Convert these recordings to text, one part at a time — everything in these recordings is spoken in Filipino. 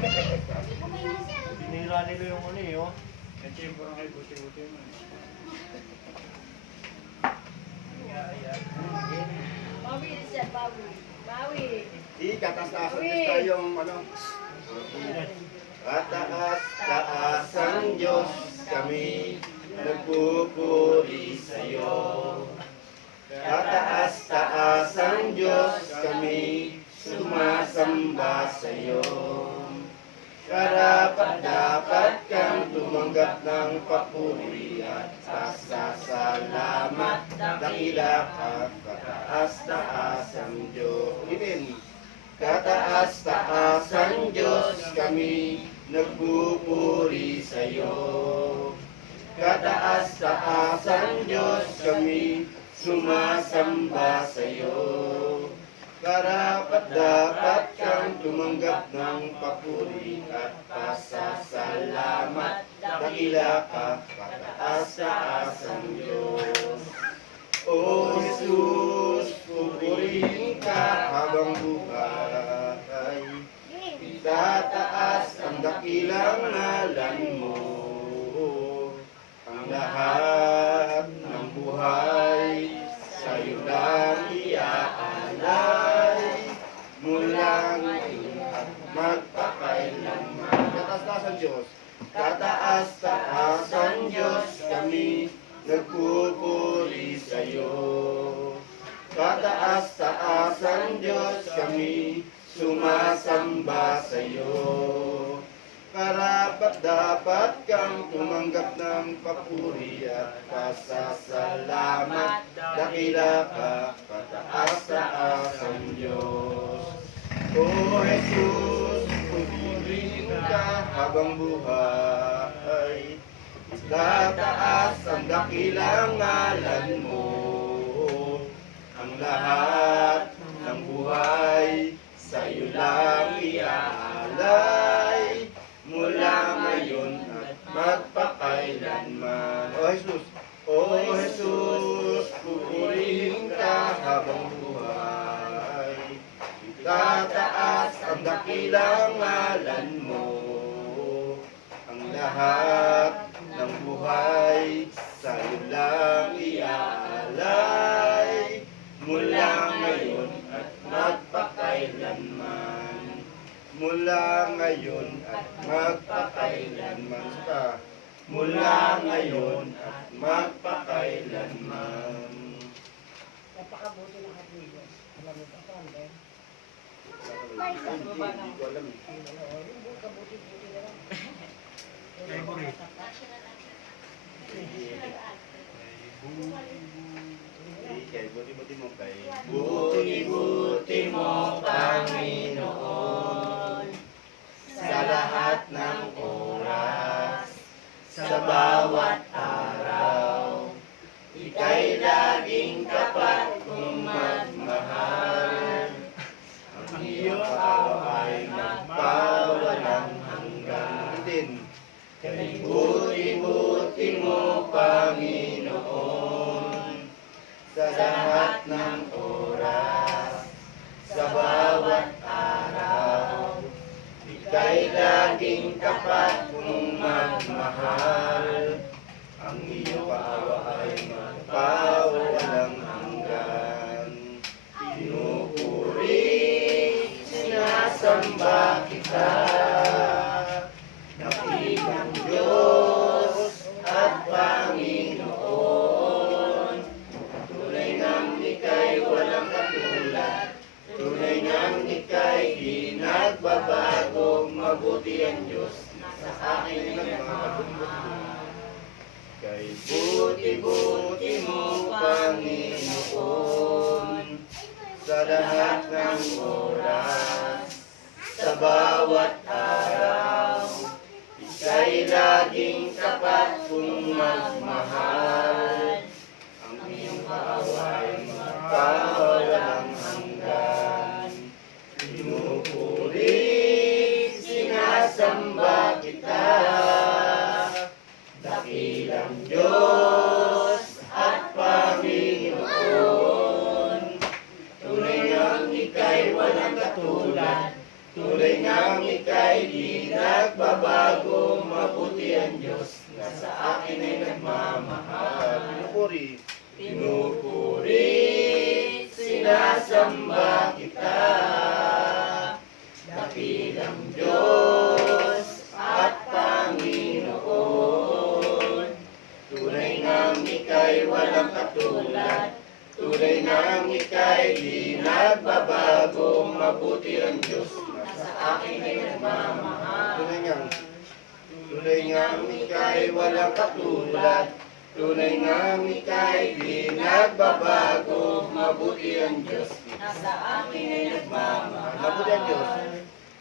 Binira nila yung ano eh, oh. Kasi yung parang ay buti-buti mo. Bawi siya, bawi. Bawi. Kataas-taasan tayong ano. Kataas-taas ang Diyos, kami nagpupuri sa'yo. Kataas-taas ang Diyos, kami sumasamba sa'yo. Karapat-dapat kang tumanggap ng papuri at pasasalamat. Dakila ka, kataas-taas ang Diyos. Ulitin. Kataas-taas ang Diyos, kami nagpupuri sa'yo. Kataas-taas ang Diyos, kami sumasamba sa'yo. Karapat-dapat kang tumanggap ng papuri at pasasalamat. Dakila ka, kataas-taas ang Diyos. O Jesus, pupurihin ka habang buhay. Itataas ang dakilang ngalan mo. Ang lahat ng buhay sa'yo lang iaalay. Mula ngayon at magpakailanman. Kataas-taas ang Diyos. Kataas-taas ang Diyos, kami nagpupuri sa'yo. Kataas-taas ang Diyos, kami sumasamba sa'yo. Karapat-dapat kang tumanggap ng papuri at pasasalamat. Dakila ka, kataas-taas ang Diyos. O Jesus, pupurihin ka habang buhay. Tataas ang dakilang ngalan mo. Ang lahat ng buhay sa'yo lang iaalay. Mula ngayon at magpakailanman. O Jesus, pupurihin ka habang buhay. Tataas ang dakilang ngalan mo. Ang lahat ng buhay sa'yo lang iaalay. Mula ngayon at magpakailanman. Mula ngayon at magpakailanman. Mula ngayon at magpakailanman. Napakabuti ng katigo. Alam mo ba ito, Andre? Hindi ko alam eh. Kabuti-buti na lang. Favorite. Kay buti-buti mo kay buti-buti mo, Panginoon, sa lahat ng oras, sa bawat araw. Ika'y laging tapat kung magmahal. Ang iyong awa ay magpawalang hanggan. Kay buti-buti mo, Panginoon, sa lahat ng oras, sa bawat araw. Ika'y laging tapat kung magmahal. Ang iyong awa ay magpawalang hanggan. Pinupuri, sinasamba kita. Dakilang Diyos at Panginoon, tunay ngang ika'y walang katulad, tunay ngang ika'y di nagbabago. Mabuti ang Diyos na sa akin nagmamahal. Kay buti-buti mo, Panginoon, sa lahat ng oras, sa bawat araw. Ika'y laging tapat kung magmahal. Ang iyong kaaway magpawalang hanggan. Pinupuri, sinasamba kita. Dakilang Diyos at Panginoon, tunay ngang ika'y walang katulad, tunay ngang ngang ika'y di nagbabago, mabuti ang Diyos na sa akin ay nagmamahal. Pinupuri, pinupuri, sinasamba kita, dakilang Diyos at Panginoon. Tunay ngang ika'y walang katulad, tunay ngang ika'y di nagbabago, mabuti ang Diyos na sa akin ay nagmamahal. Tunay ngang ika'y walang katulad, tunay ngang ika'y di nagbabago, mabuti ang Diyos na sa akin ay nagmamahal. Mabuti ang Diyos.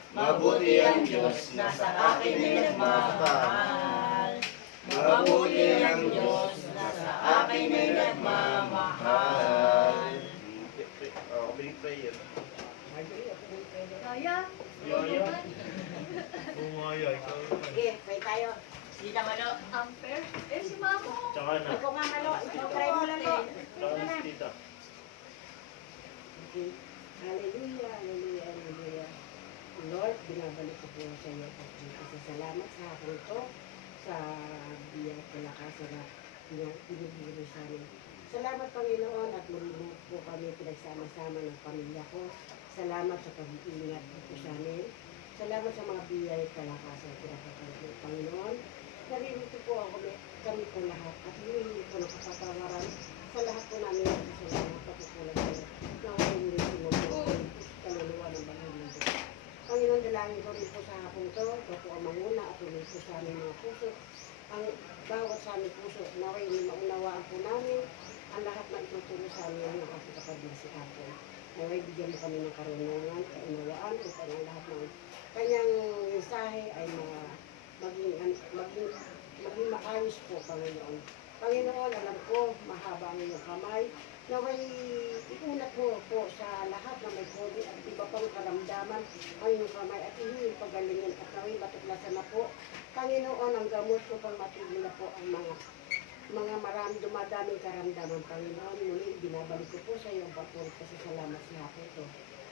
Mabuti ang Diyos na sa akin ay nagmamahal. Mabuti ang Diyos na sa akin ay nagmamahal. Opening prayer. Kaya? Yaya. Bumaya, ikaw. Sige, pray tayo. Hindi na malo. Unfair? Eh, si Mamo. Tsaka na. Ikaw nga malo, ikaw try mo lang lo. Tsaka na si tita. Okay. Hallelujah, hallelujah, hallelujah. Lord, binabalik ko po sa iyo at salamat sa hapon to, sa biyay kalakasan na binibigay sa amin. Salamat Panginoon at muli mo po kami pinagsama-sama ng pamilya ko. Salamat sa pag-iingat po sa amin. Salamat sa mga biyay kalakasan na pinapakalit ng Panginoon. Naririto po ako kami po lahat at hihingi po ng kapatawaran sa lahat po namin sa mga pagkukulang sa na huwag nyo po kaluluwa ng banal ng Diyos. Panginoon, dalangin ko rin po sa hapon to, ito po ang manguna at tuloy po sa aming mga puso. Ang bawat sa aming puso, naway maunawaan po namin ang lahat na ituturo sa amin ng ating kapatid na si Apo. Naway bigyan mo kami ng karunungan, kaunawaan upang ang lahat ng kanyang mensahe ay maging maayos po, Panginoon. Panginoon, alam ko, mahaba ang iyong kamay. Naway iunat mo po sa lahat na may COVID at iba pang karamdaman ang iyong kamay at iyong pagalingan at naway matuklasan na po. Panginoon, ang gamot ko pang matigil na po ang mga marami dumadaming karamdaman. Panginoon, muli binabalik ko po sa iyong papulit kasi salamat sa hapon ito.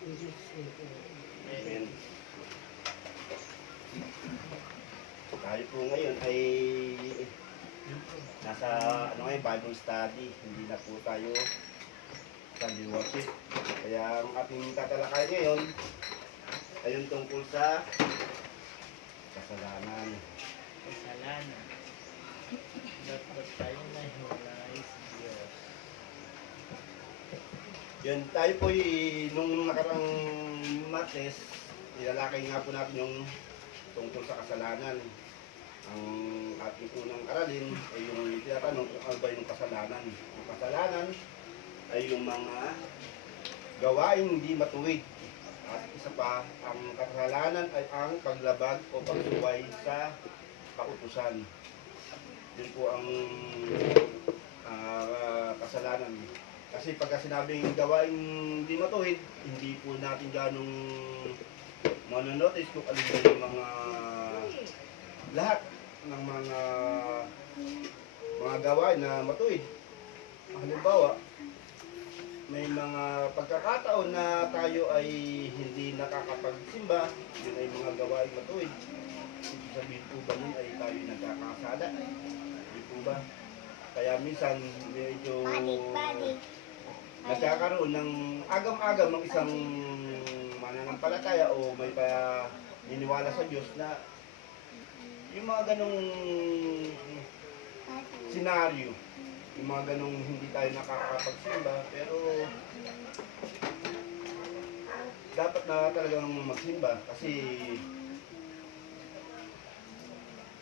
In Jesus' name. Amen. Tayo po ngayon ay nasa Bible study. Hindi na po tayo Sunday worship. Kaya ang ating tatalakay ngayon ay yung tungkol sa kasalanan. Kasalanan. Dapat tayo na hiwalay sa Diyos. Yan, tayo po nung nakarang Martes, ilalakay nga po natin yung tungkol sa kasalanan. Ang ating unang aralin ay yung tinatanong kung ano ba yung kasalanan. Ang kasalanan ay yung mga gawain hindi matuwid. At isa pa, ang kasalanan ay ang paglabag o pagsuway sa kautusan. Yun po ang kasalanan. Kasi pagka sinabing gawain hindi matuwid, hindi po natin ganong manonotice kung alin ba yung mga lahat ng mga gawain na matuwid. Halimbawa, may mga pagkakataon na tayo ay hindi nakakapagsimba, yun ay mga gawain matuwid. Ibig sabihin po ba nun ay tayo nagkakasala? Hindi po ba? Kaya minsan medyo nagkakaroon ng agam-agam ng isang mananampalataya o may paniniwala sa Diyos na yung mga ganong senaryo, yung mga ganong hindi tayo nakakapagsimba, pero dapat na talagang magsimba kasi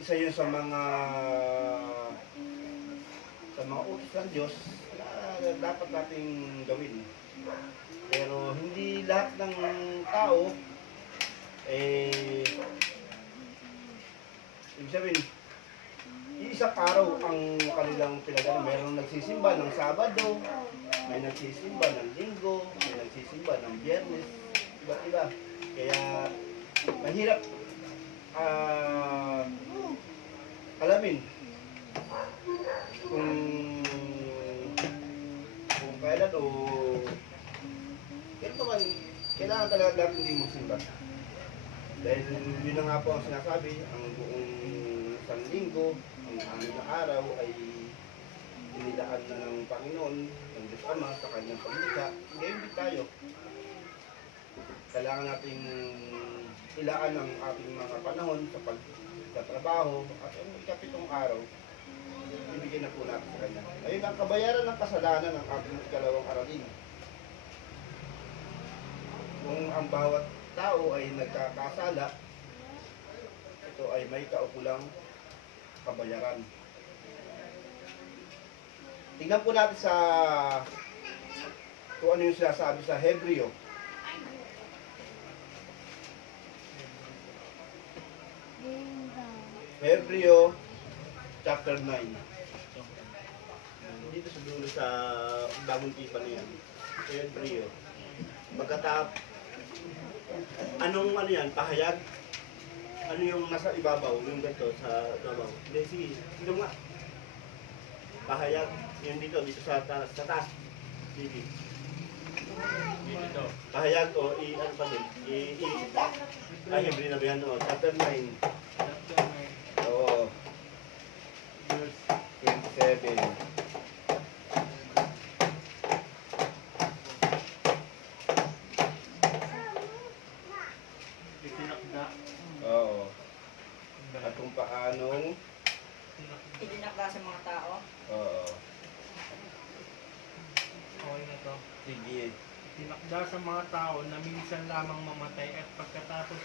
isa yun sa mga utos ng Diyos na dapat nating gawin. Pero hindi lahat ng tao ibig sabihin, isang araw ang kanilang pinagano. Merong nagsisimba ng Sabado, may nagsisimba ng Linggo, may nagsisimba ng Biyernes, iba't iba. Kaya mahirap alamin kung kailan o kailan naman kailangan talaga natin hindi magsimba. Dahil yun na nga po ang sinasabi, ang buong isang linggo, ang 6 na araw ay inilaan na ng Panginoon, ng Diyos Ama, sa kanyang paglikha. Ngayon din tayo. Kailangan nating ilaan ang ating mga panahon sa trabaho at ang ikapitong araw, ibigay na po natin sa kanya. Ayun ang kabayaran ng kasalanan ng ating ikalawang aralin. Kung ang bawat tao ay nagkakasala, ito ay may kaukulang kabayaran. Tingnan po natin sa kung ano yung sinasabi sa Hebreo. Hebreo chapter 9. Dito sa dulo sa bagong tipan na yan. Hebreo. Anong ano yan? Pahayag? Ano yung nasa ibabaw? Yung ganito sa ibabaw? Hindi, sige. Ito nga. Pahayag. Yung dito sa taas. Sige. Dito. Pahayag o ano pa din? Hebreo na ba yan? O, chapter 9. Chapter 9, Oo. verse 27. itinakda. Oo. At kung paanong, Itinakda sa mga tao. oo. Okay na to. Sige. Tinakda sa mga tao na minsan lamang mamatay at pagkatapos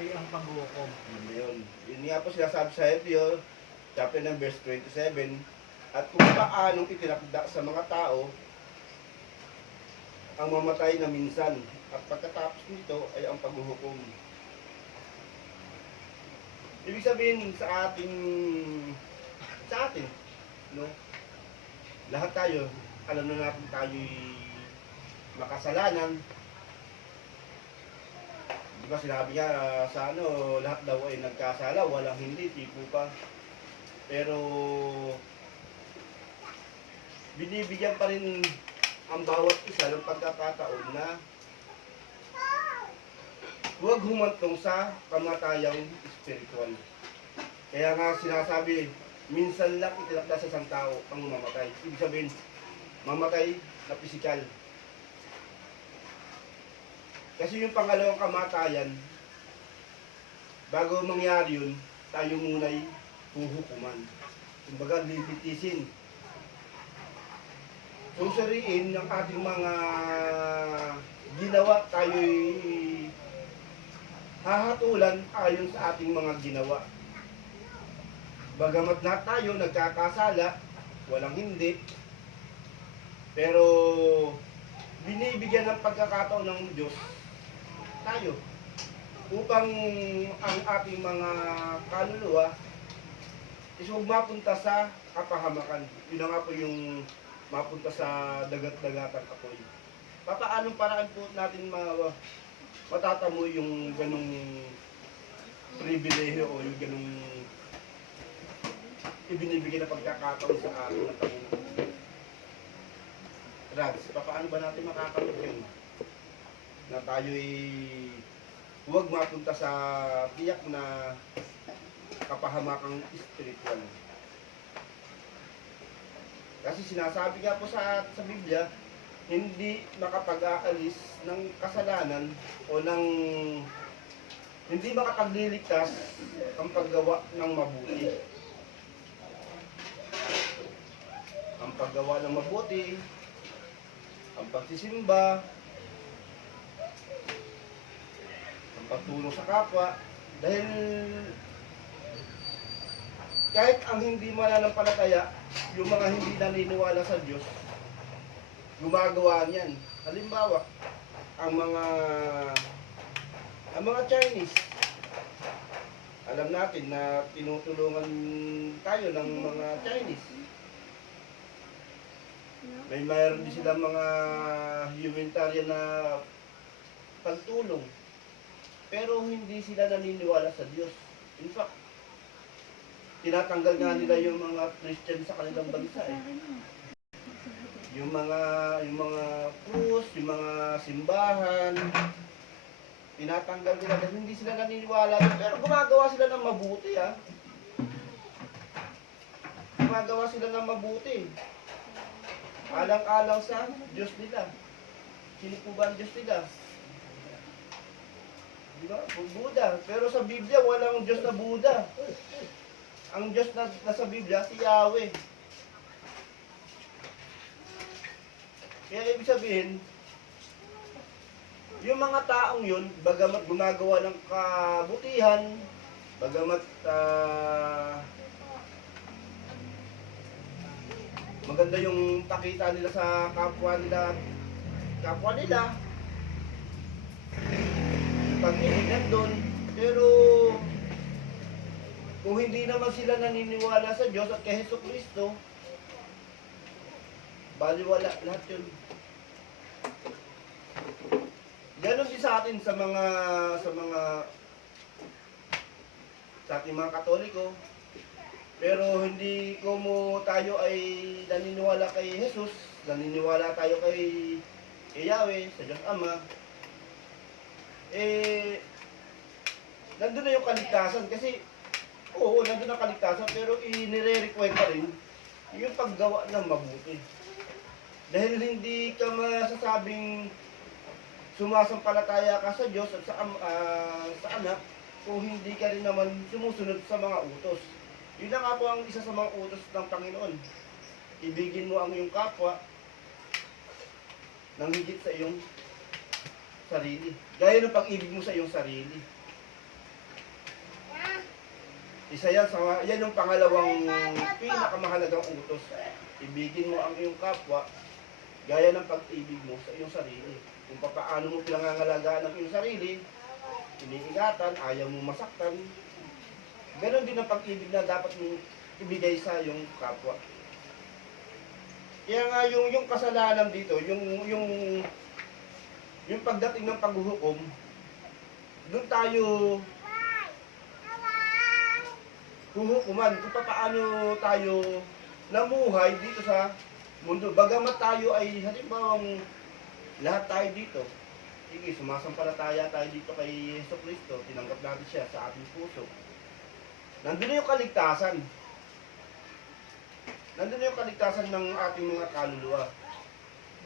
ay ang paghukom. Yun. Yun nga po sinasabi sa Hebreo, chapter ng verse 27. At kung paanong itinakda sa mga tao ang mamatay na minsan at pagkatapos nito ay ang paghuhukom. Ibig sabihin sa atin, no? Lahat tayo, alam na natin tayo'y makasalanan. Di ba sinabi nga sa lahat daw ay nagkasala, walang hindi, tipo pa. Pero binibigyan pa rin ang bawat isa ng pagkakataon na huwag humantong sa kamatayang spiritual. Kaya nga sinasabi, minsan lang itinakda sa isang tao ang mamatay. Ibig sabihin, mamatay na pisikal. Kasi yung pangalawang kamatayan, bago mangyari yun, tayo muna'y huhukuman. Kumbaga, lilitisin. Susuriin ng ating mga ginawa, tayo'y hahatulan ayon sa ating mga ginawa. Bagamat lahat tayo nagkakasala, walang hindi, pero binibigyan ng pagkakataon ng Diyos tayo upang ang ating mga kaluluwa is huwag mapunta sa kapahamakan. Yun na nga po yung mapunta sa dagat-dagatan apoy. Papaanong paraan po natin matatamo yung ganong pribilehiyo o yung ganong ibinibigay na pagkakataon sa atin ng Panginoon. Rads, paano ba natin makakamit yun? Na tayo'y huwag mapunta sa tiyak na kapahamakang spiritual. Kasi sinasabi nga po sa Biblia, hindi makapag-aalis ng kasalanan o ng hindi makapagliligtas ang paggawa ng mabuti. Ang paggawa ng mabuti, ang pagsisimba, ang pagtulong sa kapwa, dahil kahit ang hindi mananampalataya, yung mga hindi naniniwala sa Diyos, gumagawa niyan. Halimbawa, ang mga Chinese, alam natin na tinutulungan tayo ng mga Chinese. Mayroon din silang mga humanitarian na pagtulong. Pero hindi sila naniniwala sa Diyos. In fact, tinatanggal nga nila yung mga Christian sa kanilang bansa eh. Yung mga krus, yung mga simbahan. Tinatanggal nila dahil hindi sila naniniwala. Pero gumagawa sila ng mabuti, ha. Gumagawa sila ng mabuti. Alang-alang sa Diyos nila. Sino po ba ang Diyos nila? Di ba? Buddha. Pero sa Biblia, walang Diyos na Buddha. Ang Diyos na nasa Biblia, si Yahweh. Kaya ibig sabihin, yung mga taong yun, bagamat gumagawa ng kabutihan, bagamat maganda yung pakita nila sa kapwa nila, yung pag-ibig nandun, pero kung hindi naman sila naniniwala sa Diyos at kay Jesucristo, baliwala lahat yun. Ganon din sa atin sa ating mga Katoliko. Pero hindi como tayo ay naniniwala kay Jesus, naniniwala tayo kay Yahweh, sa Diyos Ama. Nandun na yung kaligtasan kasi oo, nandun ang kaligtasan pero inire-require pa rin yung paggawa ng mabuti. Dahil hindi ka masasabing sumasampalataya ka sa Diyos at sa anak kung hindi ka rin naman sumusunod sa mga utos. Yun na nga po ang isa sa mga utos ng Panginoon. Ibigin mo ang iyong kapwa nang higit sa iyong sarili. Gaya ng pag-ibig mo sa iyong sarili. Isa yan, yan yung pangalawang pinakamahalagang utos. Ibigin mo ang iyong kapwa gaya ng pag-ibig mo sa iyong sarili. Kung paano mo pinangangalagaan ang iyong sarili, iniingatan, ayaw mo masaktan, ganon din ang pag-ibig na dapat mong ibigay sa iyong kapwa. Kaya nga yung kasalanan dito, yung pagdating ng paghuhukom, doon tayo huhukuman kung paano tayo namuhay dito sa mundo. Bagamat tayo ay halimbawang lahat tayo dito, sige, sumasampalataya tayo dito kay Jesucristo, tinanggap natin siya sa ating puso. Nandun yung kaligtasan. Nandun yung kaligtasan ng ating mga kaluluwa.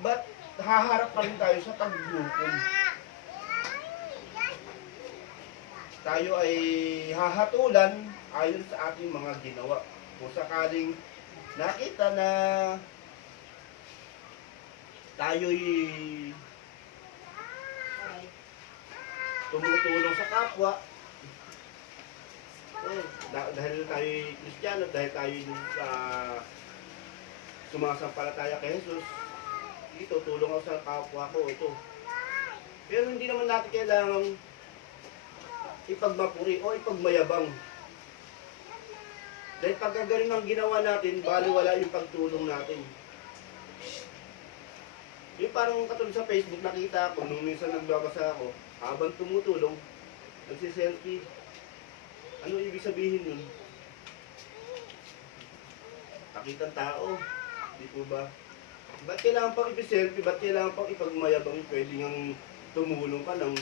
But haharap pa rin tayo sa paghuhukom. Tayo ay hahatulan ayon sa ating mga ginawa. Kung sakaling nakita na tayo'y tumutulong sa kapwa, dahil tayo Kristiyano, dahil tayo sumasampalataya kay Jesus, ito, tulong ako sa kapwa ko, ito. Pero hindi naman natin kailangang ipagmapuri o ipagmayabang. Dahil pagkagaling ang ginawa natin, baliwala yung pagtulong natin. Yung parang katulad sa Facebook, nakita ko, nung minsan nagbabasa ako, habang tumutulong, nagsiselfie. Ano ibig sabihin nun? Nakitang tao, di po ba? Ba't kailangan pang i-selfie? Ba't kailangan pang ipagmayabang? Pwede ngang tumulong ka ng,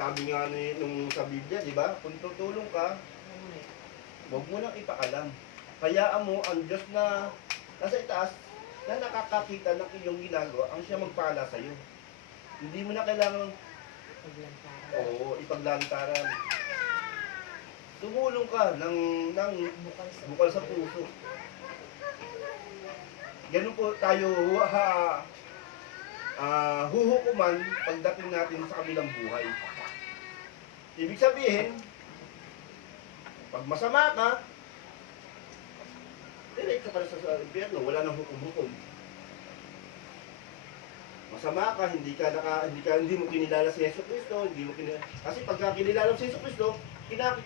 sabi nga nung sa Biblia, di ba? Kung tutulong ka, huwag mo nang ipakalam. Hayaan mo ang Diyos na nasa itaas, na nakakakita ng iyong ginagawa, ang siya magpala sa'yo. Hindi mo na kailangan ipaglantaran. Tumulong ka ng bukal sa puso. Ganun po tayo huhukuman pagdating natin sa kabilang buhay. Ibig sabihin, pag masama ka, diretso ka na sa impyerno, wala nang hukum-hukum. Masama ka, hindi mo kinilala si Jesucristo, kasi pagka kinilala si Jesucristo,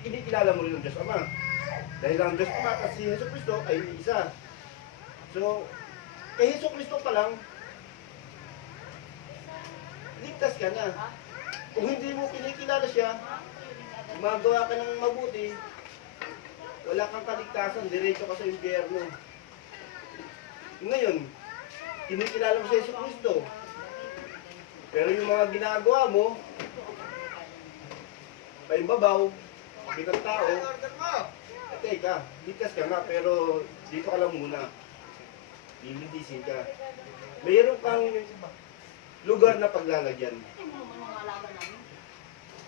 kinikilala mo rin ng Diyos Ama. Dahil ang Diyos Ama at si Jesucristo ay isa. So, kay Jesucristo pa lang, ligtas ka na. Kung hindi mo kinikilala siya, gumagawa ka ng mabuti, wala kang kaligtasan, diretso ka sa impyerno. Ngayon, kinikilala mo si Jesucristo. Pero yung mga ginagawa mo, paimbabaw, bitang tao, teka, ligtas ka nga, pero dito ka lang muna. Lilinisin ka. Mayroon kang lugar na paglalagyan.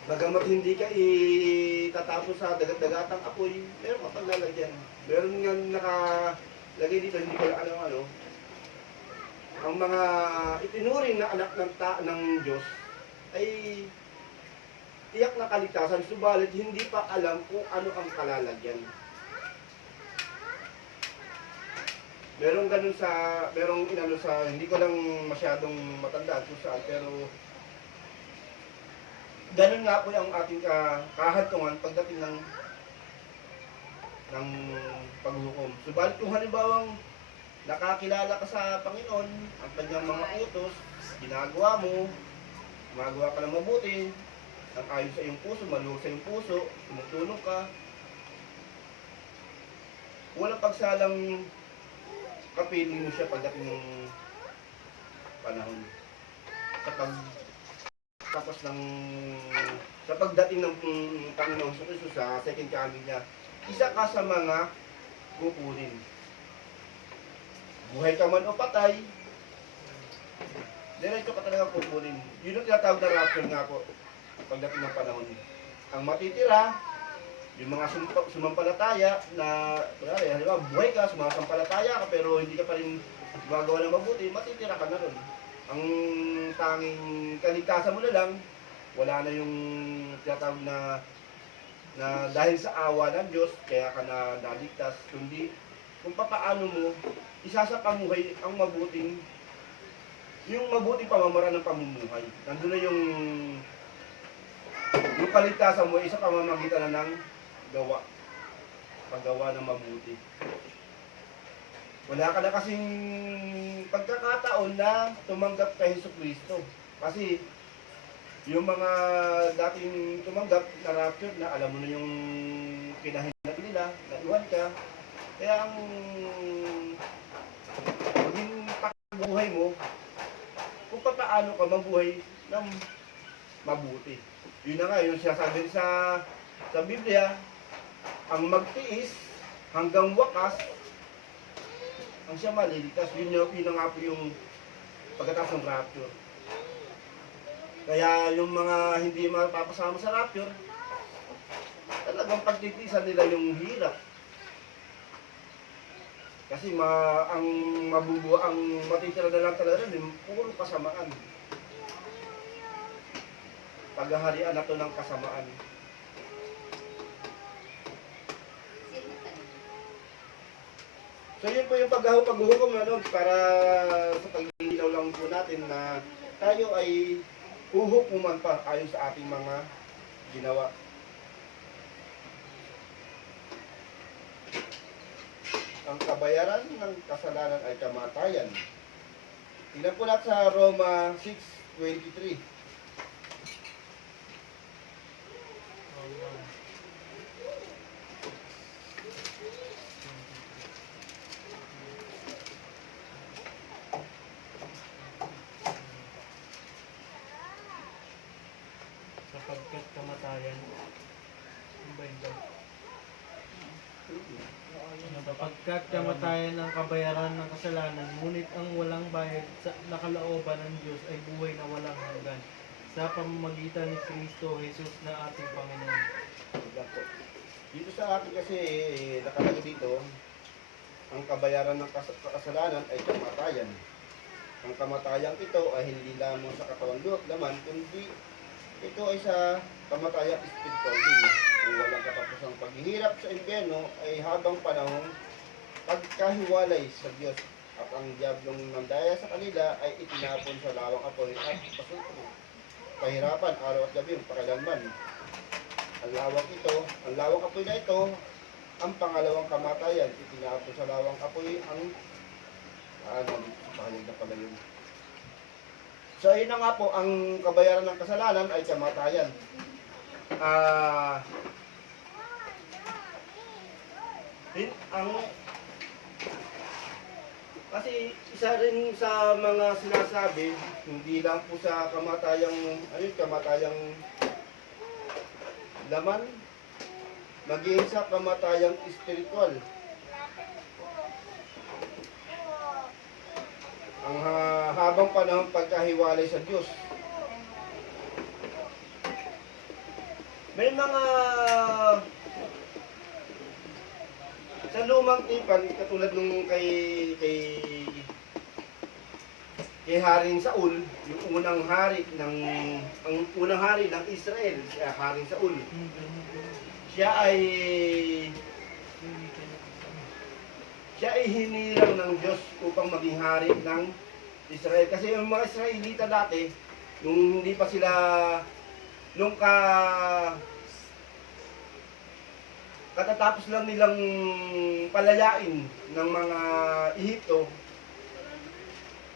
Bagamat hindi ka itatapos sa dagat-dagatang apoy, meron ka paglalagyan. Meron nga nakalagay dito, hindi ko alam ano. Ang mga itinuring na anak ng Diyos ay tiyak na kaligtasan, subalit hindi pa alam kung ano ang kalalagyan. Merong inano sa, hindi ko lang masyadong matandaan kung saan, pero ganun nga po yung ating kahantungan pagdating ng paghukom. Subalit kung halimbawang nakakilala ka sa Panginoon, ang kanyang mga utos, ginagawa mo, gumagawa ka ng mabuti, ang ayon sa iyong puso, maluwag sa iyong puso, tumutulong ka, walang pagsalang kapiling mo siya pagdating ng panahon. Sa pagdating ng Panginoon sa Kristo sa second coming niya, isa ka sa mga kukunin. Buhay ka man o patay, diretso ka talaga kukunin. Yun ang tinatawag na rapture nga po pagdating ng panahon. Ang matitira, yung mga sumampalataya na, halimbawa, buhay ka, sumasampalataya ka, pero hindi ka pa rin gumagawa ng mabuti, matitira ka na ron. Ang tanging kaligtasan mo na lang, wala na yung tinatawag na dahil sa awa ng Diyos, kaya ka na naligtas, kundi kung papaano mo isasapamuhay ang mabuting pamamaraan ng pamumuhay. Nandun na yung kaligtasan mo, isa pamamagitan na ng paggawa ng mabuti. Wala ka na kasing pagkakataon na tumanggap kay Jesucristo. Kasi yung mga dating tumanggap na rapture na alam mo na yung kinahinat nila, naiwan ka. Kaya ang maging pagbuhay mo, kung paano ka mabuhay ng mabuti. Yun na nga, yung sinasabi sa Biblia, ang magtiis hanggang wakas, ang siya maliligtas. Yun na nga po yung pagkatapos ng rapture. Kaya yung mga hindi mapapasama sa rapture, talagang pagtitisan nila yung hirap. Kasi ang matitira na lang talaga rin, puro kasamaan. Paghaharian na to ng kasamaan. So yun po yung paghuhukom para sa paglilinaw lang po natin na tayo ay huhukuman pa ayon sa ating mga ginawa. Ang kabayaran ng kasalanan ay kamatayan. Tingnan po natin sa Roma 6:23. Sapagkat kamatayan, ano ba yun daw? Sapagkat kamatayan ang kabayaran ng kasalanan, ngunit ang walang bayad sa nakalooban ng Diyos ay buhay na walang hanggan sa pamamagitan ni Kristo Jesus na ating Panginoon. Dito sa akin kasi nakalagay dito, ang kabayaran ng kasalanan ay kamatayan. Ang kamatayan ito ay hindi lamang sa katawan luot laman, kundi ito ay sa kamatayang espiritual din. Ang walang katapusang paghihirap sa impyerno ay habang panahong pagkahiwalay sa Diyos, at ang diablong nandaya sa kanila ay itinapon sa lawang apoy at pasuko. Kahirapan araw at gabi pakailanman. Ang lawang apoy na ito, ang pangalawang kamatayan, itinapon sa lawang apoy ang pakayag na pala yun. So ayun na nga po, ang kabayaran ng kasalanan ay kamatayan. Kasi isa rin sa mga sinasabi, hindi lang po sa kamatayang laman, maging sa kamatayang espiritual. Ang habang panahon pagkahiwalay sa Diyos. May mga sa lumang tipan, katulad nung kay Haring Saul, yung unang hari ng Israel, si Haring Saul. Siya ay hinirang ng Diyos upang maging hari ng Israel. Kasi yung mga Israelita dati, nung hindi pa sila, nung katatapos lang nilang palayain ng mga Ehipto,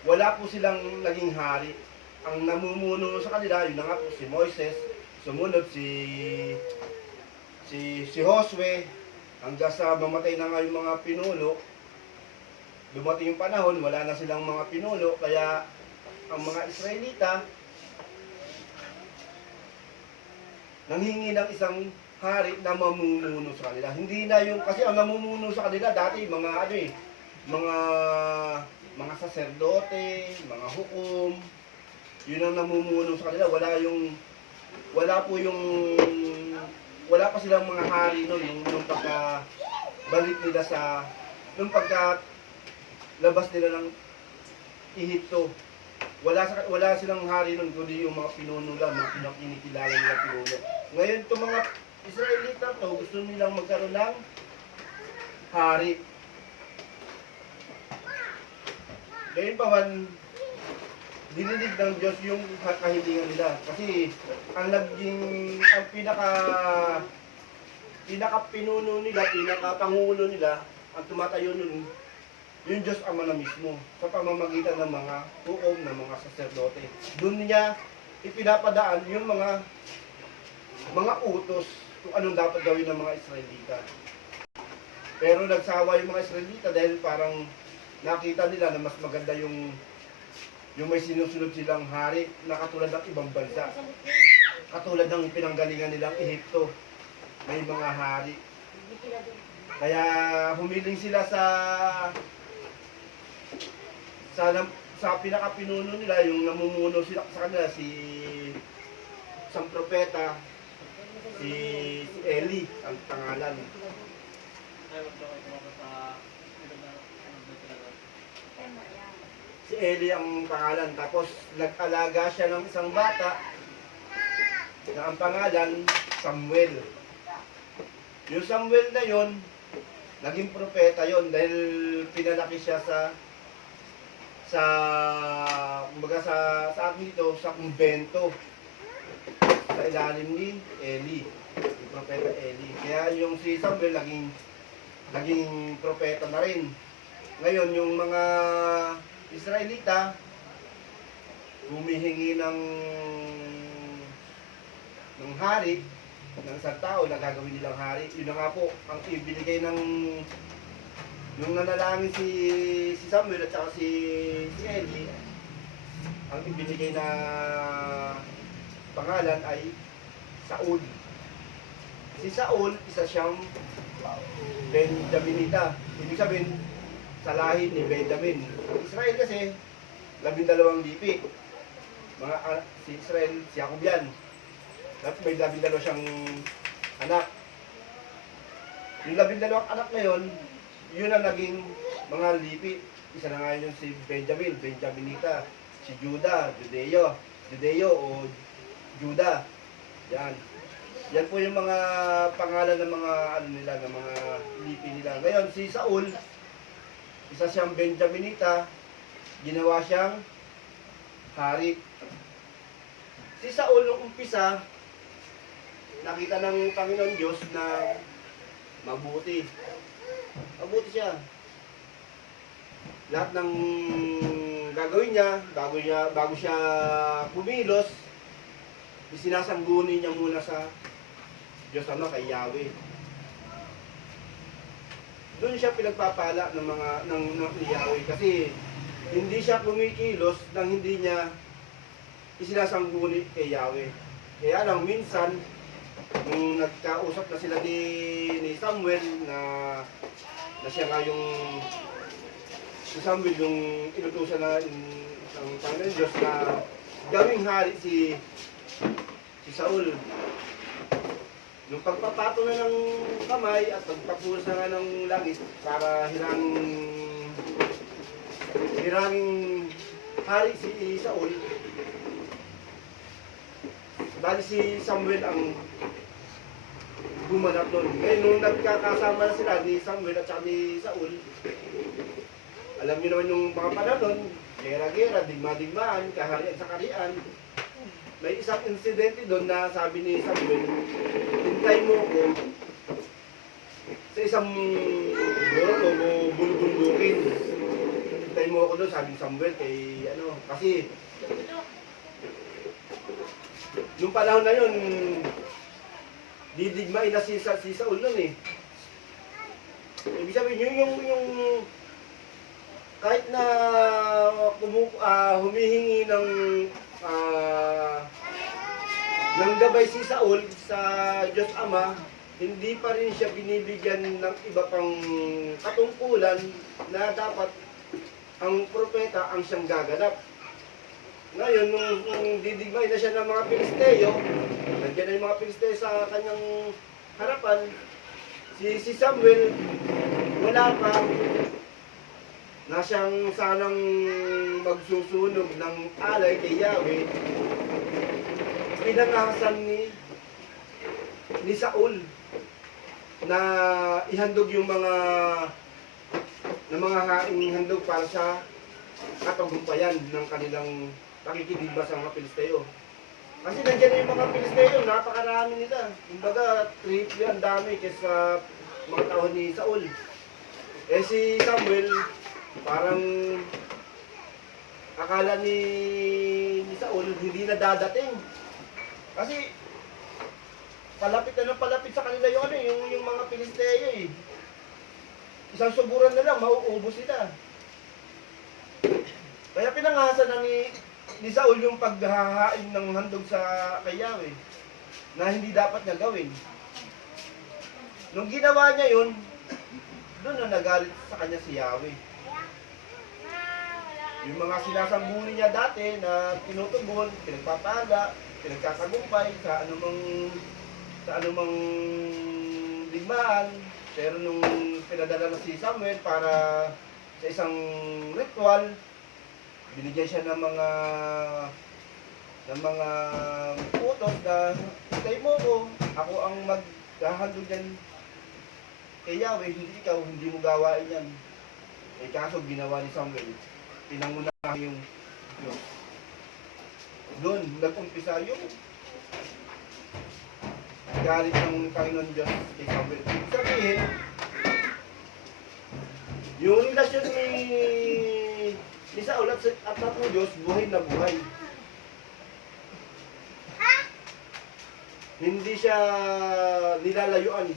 wala po silang naging hari. Ang namumuno sa kanila, yun na nga po si Moises, sumunod si Josue, hanggang sa mamatay na nga yung mga pinuno. Dumating yung panahon, wala na silang mga pinuno, kaya ang mga Israelita nanghingi ng isang hari na mamumuno sa kanila. Hindi na yung, kasi ang namumuno sa kanila dati, mga saserdote, mga hukom, yun ang namumuno sa kanila. Wala pa silang mga hari noon, nung pagka-balik nila nung pagka-labas nila ng Ehipto. Wala silang hari noon, kundi yung mga pinuno lang, mga kinikilala nila pinuno. Ngayon, itong mga Israelita to, gusto nilang magkaroon ng hari. Ngayon pa man, dinilig ng Diyos yung kahilingan nila. Kasi ang pinaka-pinuno nila, pinaka-pangulo nila, ang tumatayo nun, yung Diyos Ama na mismo, sa pamamagitan ng mga hukom, ng mga saserdote. Doon niya ipinapadaan yung mga utos kung anong dapat gawin ng mga Israelita. Pero nagsawa yung mga Israelita dahil parang nakita nila na mas maganda yung may sinusunod silang hari na katulad ng ibang bansa. Katulad ng pinanggalingan nilang Ehipto. May mga hari. Kaya humiling sila sa pinaka-pinuno nila, yung namumuno sila sa kanila, isang propeta, si Eli ang pangalan. Si Eli ang pangalan. Tapos nag-alaga siya ng isang bata na ang pangalan Samuel. Yung Samuel na yon, naging propeta yon dahil pinalaki siya sa amin dito, sa kumbento, sa ilalim ni Eli, yung propeta Eli. Kaya yung si Samuel naging propeta na rin. Ngayon, yung mga Israelita humihingi ng hari, ng isang tao na gagawin nilang hari. Yun na nga po, ang ibinigay nung nanalangin si Samuel at saka si Eli, ang ibinigay na pangalan ay Saul. Si Saul, isa siyang Benjaminita. Ibig sabihin, sa lahi ni Benjamin. Israel kasi, 12 lipi. Si Israel, si Jacob yan. At may 12 siyang anak. Yung 12 anak na yun, yun ang naging mga lipi. Isa na nga yun si Benjamin, Benjaminita. Si Judah, Judeo o Judah. Yan. Yan po yung mga pangalan ng mga ng mga lipi nila. Ngayon si Saul, isa siyang Benjaminita, ginawa siyang hari. Si Saul nung umpisa, nakita ng Panginoon Diyos na mabuti. Mabuti siya. Lahat ng gagawin niya, bago siya kumilos, isinasangguni niya muna sa Diyos kay Yahweh. Doon siya pinagpapala ng Yahweh kasi hindi siya kumikilos nang hindi niya isinasangguni kay Yahweh. Kaya lang minsan nung nagkausap na sila ni Samuel na siya nga yung si Samuel yung inutusan na ng Panginoon Diyos na gawing hari si Saul. Nung pagpapato na ng kamay at pagpapulas na nga ng langit para hiranging hari si Saul, bali si Samuel ang gumanap nun. Ngayon, nung nagkakasama na sila ni Samuel at saka ni Saul, alam niyo naman yung mga panahon, gera-gera, digma-digmaan, kaharian sa kaharian. May isang insidente doon na sabi ni Samuel, hintay mo ko sa isang loro mo bulubundukin. Hintay mo ako doon, sabi ni Samuel, kasi nung panahon na yun, didigmain na si Saul nun eh. Ibig sabihin, yung kahit na humihingi ng gabay si Saul sa Diyos Ama, hindi pa rin siya binibigyan ng iba pang katungkulan na dapat ang propeta ang siyang gaganap. Ngayon, nung didigmay na siya ng mga Pilisteo, nandiyan na yung mga Pilisteo sa kanyang harapan, si Samuel, wala pa na siyang sanang magsusunog ng alay kay Yahweh, pinangasan ni Saul na ihandog yung mga haing handog para sa katagumpayan ng kanilang pakikidigma sa mga Pilisteo. Kasi nandiyan na yung mga Pilisteo, napakarami nila. Kumbaga, triple ang dami kaysa mga tao ni Saul. Eh si Samuel, parang akala ni Saul hindi na dadating. Kasi palapit na ng palapit sa kanila yung mga Pilisteo eh. Isang suburan na lang, mauubos sila. Kaya pinangasan na ni Saul yung paghahain ng handog sa kay Yahweh na hindi dapat niya gawin. Nung ginawa niya yun, doon na nagalit sa kanya si Yahweh. Yung mga sinasambuni niya dati na tinutugon, pinagpapala, pinagkakagumpay sa anumang digmaan, pero nung pinadala na si Samuel para sa isang ritual, binigyan siya ng mga utos na hintay mo ko, ako ang maghahandog yan kay Yahweh, hindi ikaw, hindi mo gawain yan. Eh kaso ginawa ni Samuel, pinangunahan yung Diyos. Doon, nag-umpisa yung galit ng Panginoon Diyos kay Samuel. Ibig sabihin, yung relasyon ni Saul at ng Diyos, buhay na buhay. Hindi siya nilalayuan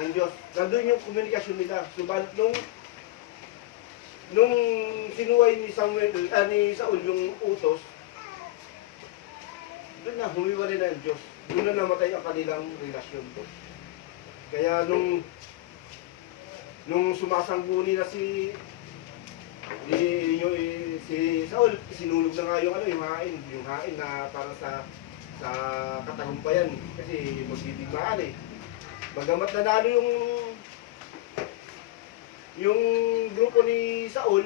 ng Diyos. Nandun yung komunikasyon nila. Subalit nung sinuway ni Saul yung utos, doon na, humiwalay na ang Diyos. Doon na namatay ang kanilang relasyon. Kaya nung sumasangguni na si Saul, sinulog na nga yung hain na para sa katagumpayan kasi magdidigmaan eh. Bagamat nanalo yung grupo ni Saul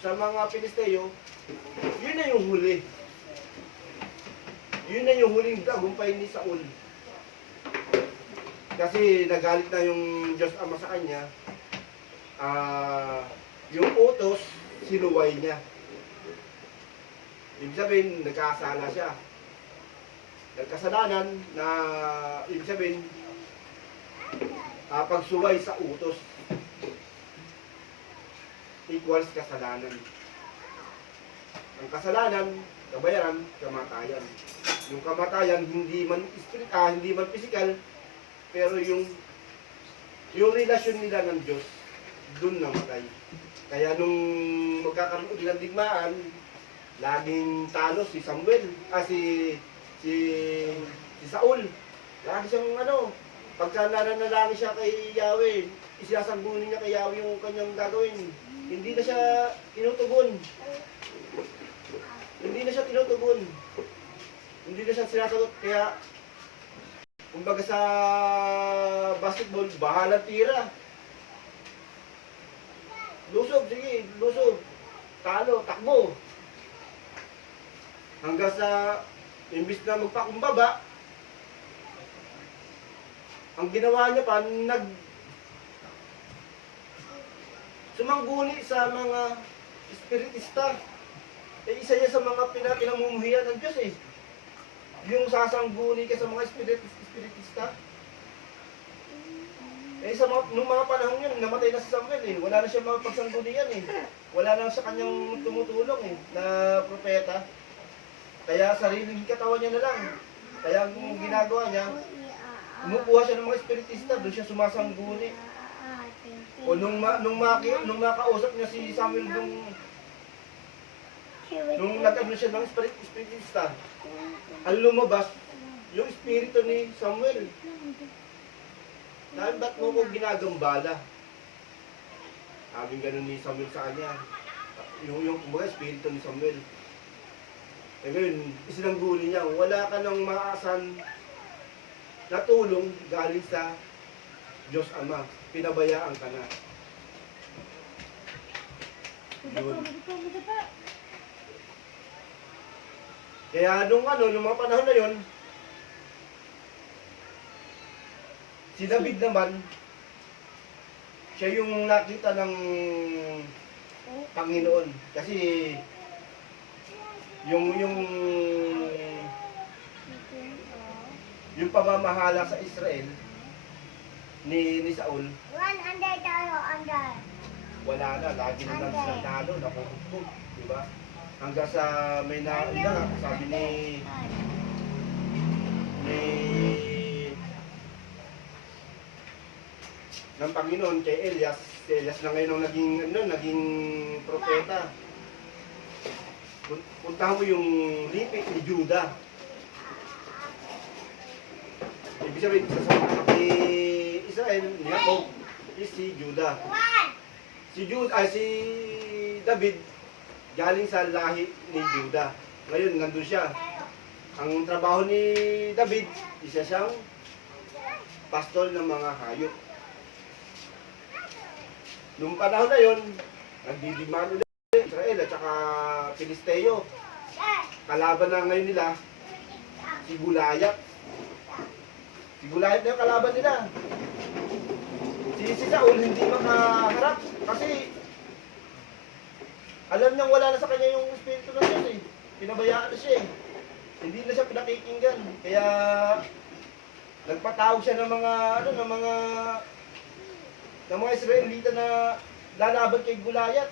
sa mga Pilisteo, yun na yung huli. Yun na yung huling tagumpay ni Saul. Kasi nagalit na yung Diyos Ama sa kanya, yung utos, sinuway niya. Ibig sabihin, nagkasala siya. Nagkasalanan na, ibig sabihin, pagsuway sa utos equals kasalanan. Ang kasalanan, kabayaran, kamatayan. Yung kamatayan, hindi man physical, pero yung relasyon nila ng Diyos, dun namatay. Kaya nung magkakaroon ulit ng digmaan, laging talo si Samuel, si Si Saul, lagi siyang pagka nananalangin siya kay Yahweh, isasangguni niya kay Yahweh yung kanyang gagawin. Hindi na siya tinutugon. Hindi na siya tinutugon. Hindi na siya sinasagot. Kaya, kumbaga sa basketball, bahala tira. Lusob, sige, lusob. Talo, takbo. Hanggang sa, imbis na magpakumbaba, ang ginawa niya pa, sumangguni sa mga espiritista. Isa yan sa mga pinamumuhian ng Diyos eh. Yung sasangguni ka sa mga espiritista. Nung mga panahon yun, namatay na si Samuel eh. Wala na siya mga pagsanggunian eh. Wala na sa kanyang tumutulong eh, na propeta. Kaya sariling katawan niya na lang. Kaya ang ginagawa niya, umukuha siya ng mga espiritista, doon siya sumasangguni. O nung makausap niya si Samuel nung nag-ano siya ng espiritista, ang lumabas, yung espiritu ni Samuel. Dahil ba't mo ko ginagambala? Sabi ganun ni Samuel sa kanya. Yung kumbaga, espiritu ni Samuel. Eh ngayon, isinangguni niya, wala ka nang maasan na tulong galing sa Diyos Ama. Pinabayaan ka na. Yun. Kaya nung mga panahon na yun, si David naman, siya yung nakita ng Panginoon. Kasi yung pamamahala sa Israel ni Saul, wala na, lagi na lang sila talo, nakukumpog, di ba? Hanggang sa may sabi ng Panginoon kay Elias. Si Elias na ngayon ang naging propeta. Puntahan mo yung lipi ni Judah. Ibig sabihin, sa kay Israel, ni Jacob, is si Judah. Si David, galing sa lahi ni Judah. Ngayon, nandun siya. Ang trabaho ni David, isa siyang pastol ng mga hayop. Noong panahon na yun, nagdidiman ulit Israel at saka Filisteo. Kalaban na ngayon nila, si Gulayat. Si Gulayat na yung kalaban nila. Si Saul hindi makaharap kasi alam niyang wala na sa kanya yung espiritu ng Diyos eh. Pinabayaan na siya eh. Hindi na siya pinakikinggan. Kaya nagpatawag siya ng mga Israelita na lalaban kay Gulayat.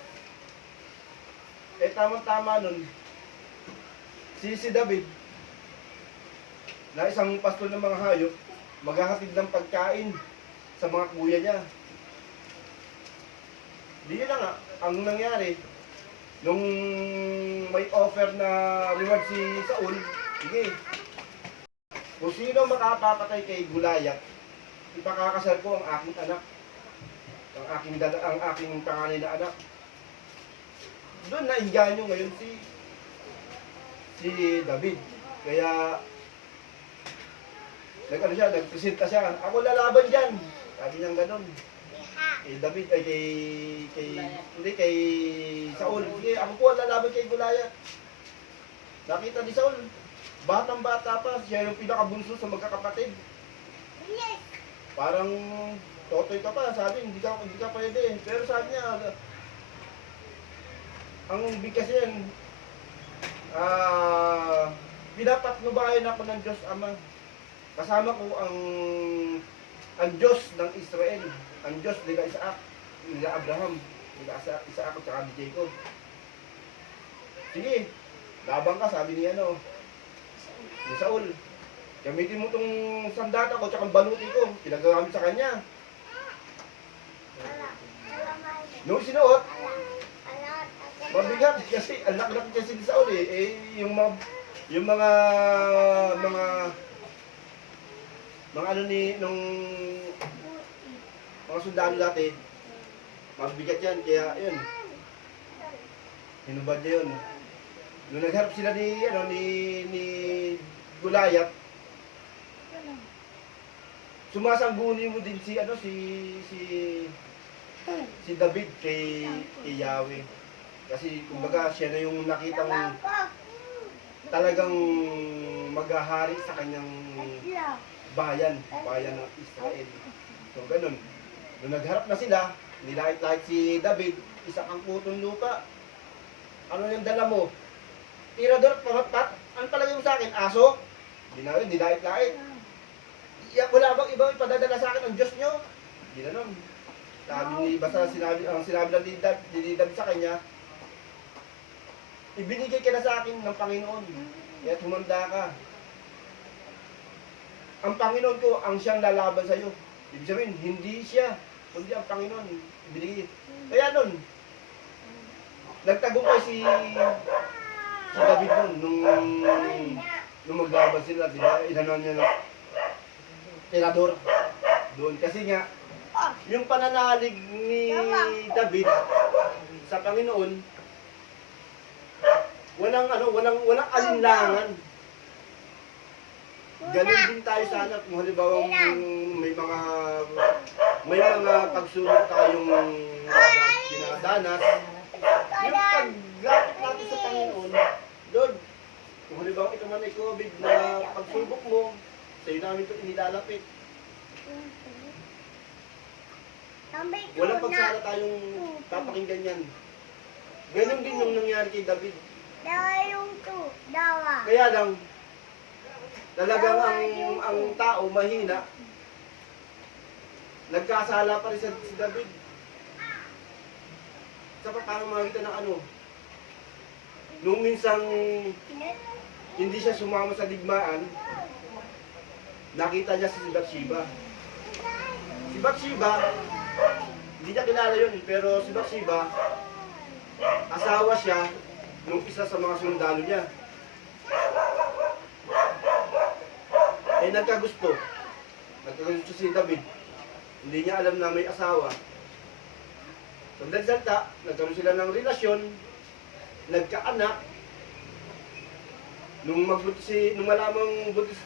Eh tamang-tama nun, si David, na isang pastol ng mga hayop, maghahatid ng pagkain sa mga kuya niya. Di na nga, ang nangyari, nung may offer na reward si Saul, sige, kung sino makapapatay kay Gulayat, ipakakasal ko ang aking anak, ang aking panganay na anak. Doon nainganyo ngayon si David. Kaya nagpresenta siya. Ako lalaban diyan. Sabi niya ganoon. David ay kay Saul. Sige, ako po lalaban kay Gulayat. Nakita ni Saul, batang-bata pa, siya yung pinakabunso sa magkakapatid. Parang totoy ka pa, sabi, hindi ka pwede. Pero sabi niya, ang ibig kasi yan, pinapatnubayan ako ng Diyos Ama. Kasama ko ang Diyos ng Israel, ang Diyos nila Isaac, nila Abraham, nila Isaac at saka ni Jacob. Sige, labang ka, sabi ni Saul. Gamitin mo itong sandata ko at saka baluti ko, pinagamit sa kanya. Nung sinuot, mabigat kasi ang laki kasi ni Saul eh. Yung mga mga ano nung mga sundalo dati, mabigat yan, kaya yun, hinubad niya yun. Nung nagharap sila ni Gulayat, sumasangguni mo din si David kay Yahweh. Kasi kumbaga siya na yung nakitang talagang maghahari sa kanyang bayan ng Israel. So ganun. Nung nagharap na sila, nilait-lait si David, isa kang putong lupa. Ano yung dala mo? Tirador, pamatpat. Ano palagay mo sa akin? Aso? Nilait-lait. Wala bang ibang ipadadala sa akin ang Diyos nyo? Ginanon. Ang sinabi lang ni David sa kanya, ibinigay ka na sa akin ng Panginoon. Kaya tumanda ka. Ang Panginoon ko ang siyang lalaban sa iyo. Ibig sabihin, hindi siya, kundi ang Panginoon. Ibinigay. Kaya nun, nagtagumpay si David nun, nung maglaban sila, di ba? Inanon niya ng tirador doon. Kasi nga, yung pananalig ni David sa Panginoon, walang alinlangan. Ganun din tayo sana kung halimbawa may mga pagsubok tayong dinadanas. Yung paglapit natin sa Panginoon, Lord, kung halimbawa ito man ay COVID na pagsubok mo, sa'yo namin ito inilalapit. Walang pagsala tayong papakinggan yan. Ganun din yung nangyari kay David. Kaya lang, talagang ang tao mahina. Nagkasala pa rin si David. Sa pamamagitan ng ano, nung minsang hindi siya sumama sa digmaan, nakita niya si Bathsheba. Si Bathsheba, hindi niya kilala yun, pero si Bathsheba, asawa siya nung isa sa mga sundalo niya. Nagkagusto si David. Hindi niya alam na may asawa. Sandali salta, nagkaroon sila ng relasyon, nagkaanak. Nung malamang buntis